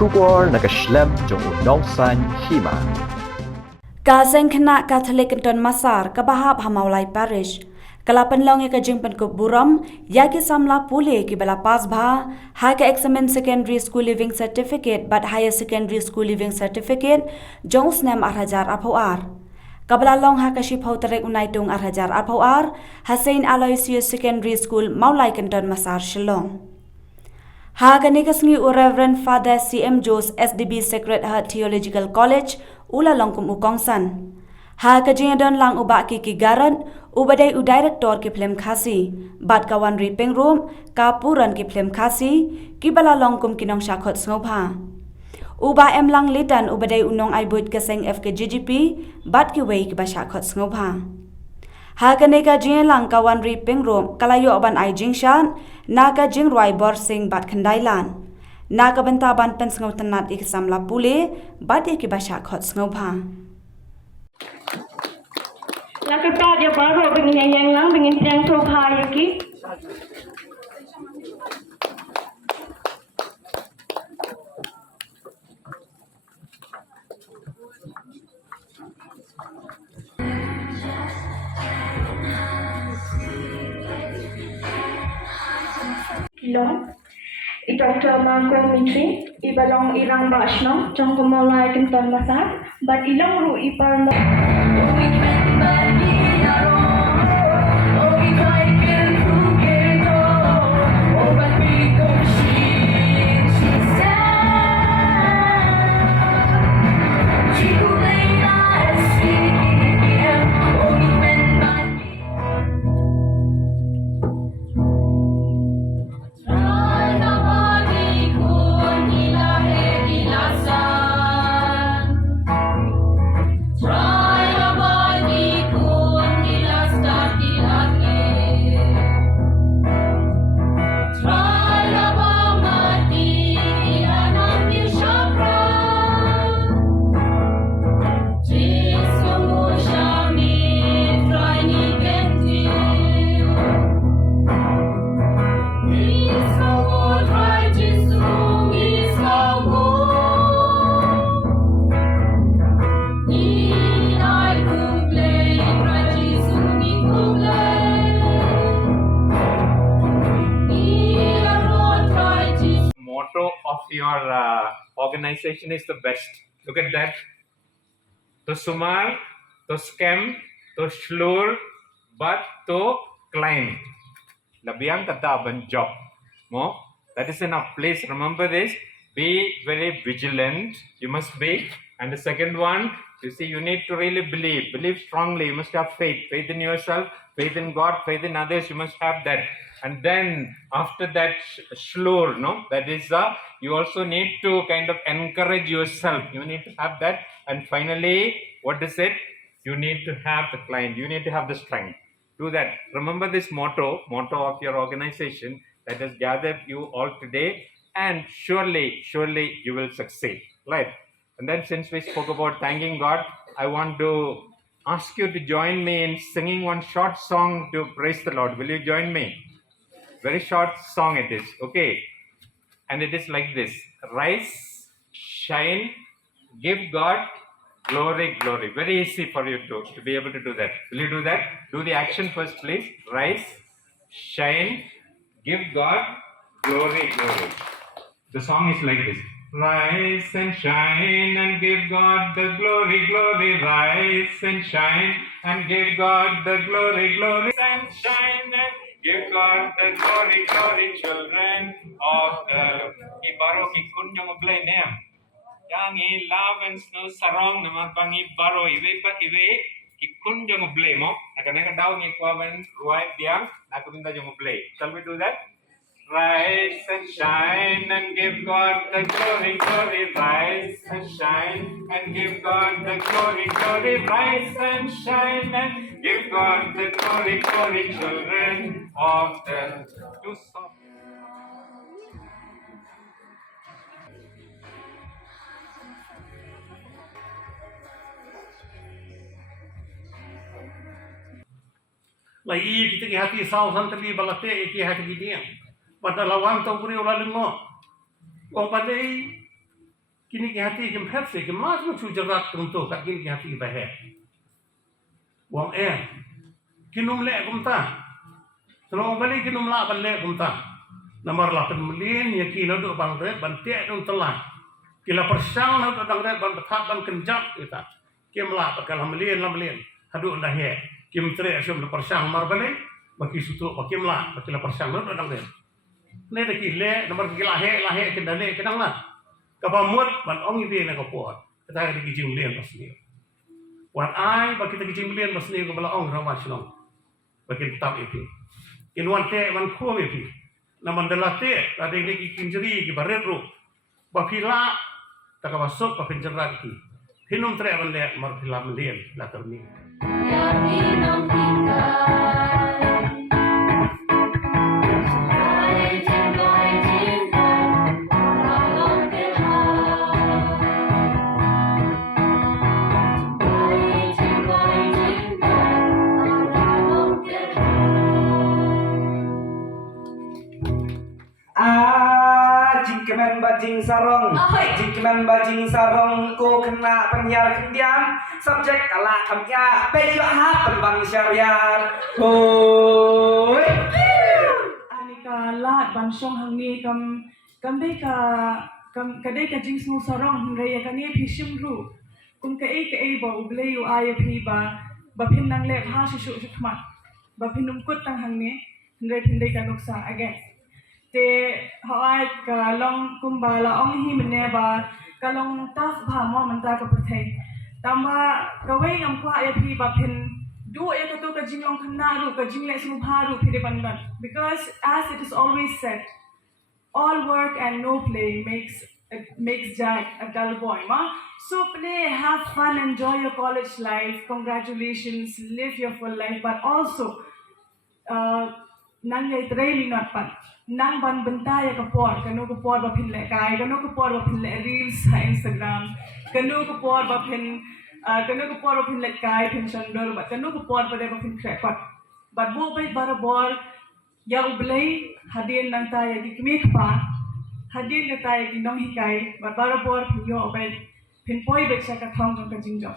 Shubor nakaslem jong unongsan Hima. Kaseng kena Catholic Kyntonmassar kabahap Hamaulai Parish. Kalapan long ka jing Pynkup Burom yaki Samla Pule ki bala pass bha ha ka examen secondary school living certificate but higher secondary school living certificate jong snem 8,000 apawar. Kabala long ha ka ship hotarek unaitung 8,000 apawar Saint Aloysius Secondary School Maulai Kyntonmassar Shillong. Hagani kasngi Reverend Father CM Jos SDB Sacred Heart Theological College ula longkum ukongsan. Hagajing don lang uba ki garan ubadai u director ki film khasi bat ka Wanri Pyngrope ka puran ki film khasi ki bala longkum kinong shakhot sngoba. Uba em lang litan ubadai unong aibut kaseng FKGGP bat ki wei ki ba shakhot sngoba. Hagane ka jing lang ka Wanri Pyngrope kalayo ban ai jing shan na ka jing roi bor sing bat khandailan na ka banta ban pen sngo tanat ik Samla Pule bat ki ba shakhot sngoba. Nakata dia baru begini yang lang begini yang sofa yaki. Long, Dr. Marco Mitri, ibalong irang basno, jong kumulai Kyntonmassar, but ilang ru ipar mo. Of your organization is the best. Look at that. To sumar, to scam, to slur, but to climb. Labiang kata ban job. Mo, that is enough. Please remember this. Be very vigilant. You must be. And the second one, you see, you need to really believe. Believe strongly. You must have faith. Faith in yourself, faith in God, faith in others. You must have that. And then after that slur, no, that is you also need to kind of encourage yourself. You need to have that. And finally, what is it? You need to have the client. You need to have the strength. Do that. Remember this motto of your organization that has gathered you all today, and surely you will succeed. Right? And then since we spoke about thanking God, I want to ask you to join me in singing one short song to praise the Lord. Will you join me? Very short song it is, okay? And it is like this. Rise, shine, give God glory. Very easy for you to be able to do that. Will you do that? Do the action first, please. Rise, shine, give God glory. The song is like this. Rise and shine and give God the glory. Rise and shine and give God the glory. Rise and shine and give God the glory, children of the Ibaro ki kunyang oblay name. Yang I love and snow sarong naman bangi baro iwe ki kunyang oblay mo. Nakanaka daw ni kwaban ruay diang nakabinda yung oblay. Shall we do that? Rise and shine and give God the glory. Rise and shine and give God the glory. Rise and shine and give God the glory, children of the two songs. Lagi kita ki hati sau santri balate ki hati ki dia. Pada lawan tau puri ulalin mo. Wong pandai kini ki hati kim pepsi kim mas mu chu jerat untuk kat kini ki hati bahe wang kinum le kum ta selong balik kinum la balik kum ta nomor 8 million ya kilo do bang re ban te dong telah kila persang na do dang re ban bethat ban kenjat kita kim la bakal million hadu ndah he kim tre asum persang mar balik baki sutu bakim la bakila persang do dang re ne de ki le nomor kila he kendale kedang la kapamut ban ong ibe na kapot kita di kijing million pasni wan ai baki kita kijing million pasni ko bala ong rawa silong baki tetap itu kinwan te wan khom itu na mandalate ada ni injury ki baretro bafila takawasok pa penjara ki hinum tre bande mar phila million la terni ya minum Bajing sarong ko kena penyiar kendian subjek kalah kamya peyo ha tembang syariat hoi Anika lat bansong hangni kam dei ka jing snu sarong hangre ya kani phishim ru kum ka e ba uble yu ay phi ba phin nang le ha shu khmat ba phinum kut tang hangni hangre phin dei ka noksa again te hawai ka long kumbala ong hi mene ba ka long taf bha mo manta ka pathai tamba ka wei ngam kwa ya phi ba phin du ya ka to ka jing long khanna ru ka jing le su bha ru phi de ban because as it is always said all work and no play makes Jack a dull boy ma so play have fun enjoy your college life congratulations live your full life but also nang ngai training not pan nang ban bentaya ka por kanu ko por ba phin le kai kanu ko por ba phin le reels sa Instagram kanu ko por ba phin le kai phin chandor ba kanu ko por ba de ba phin crack but bo bai bara bor ya ublei Hadien nang ta ya ki kmek pa Hadien ka ta ya ki nong hikai ba bara bor phin yo bai phin poi be cha ka thong ka jingjo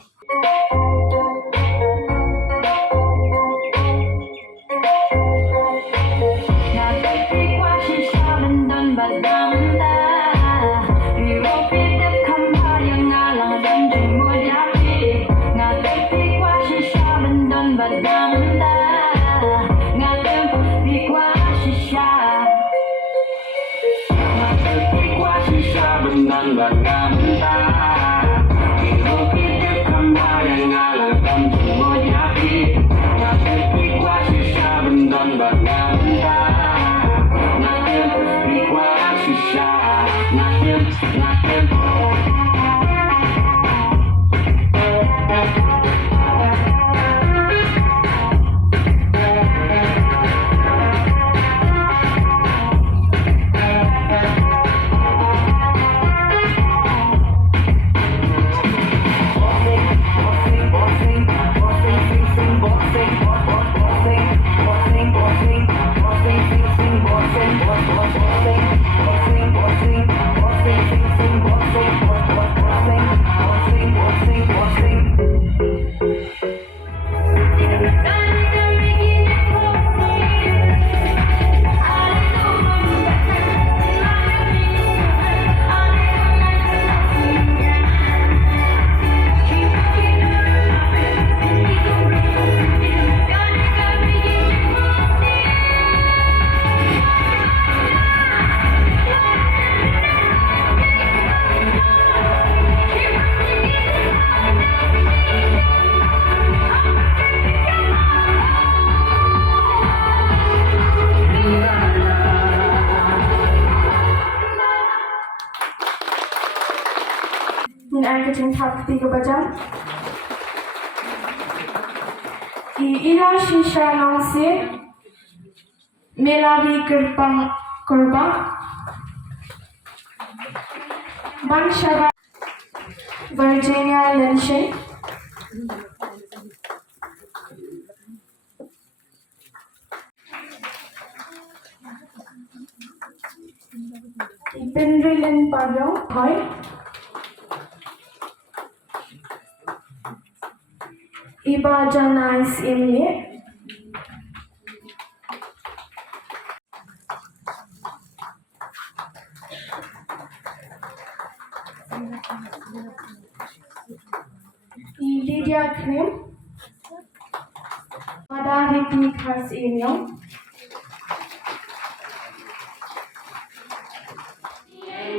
Tiga bajang. Ina shisha nangse melari gerbang korban Banshara Virginia Lynching Penrylin Pardon Hoy iba janais ini. Lydia Krim. Pada Riti Khas Iniong.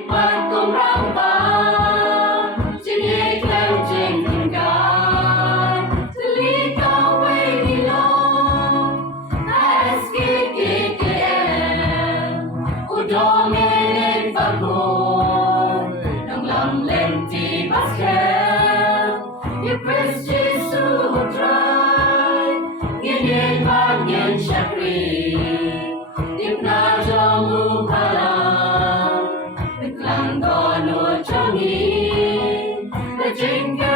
Bát công răng ba, trên nhẹ clam trên thân ca, từ lý cao quay đi lo, SKKKM, u đô mê lên và ngồi, nâng lầm lên thì bắt khem, yêu Christ Jesus một trai, nghiên nhiên và nghiên chakri, tiếp na cho mu pala. Lang ko no changi, the jingle.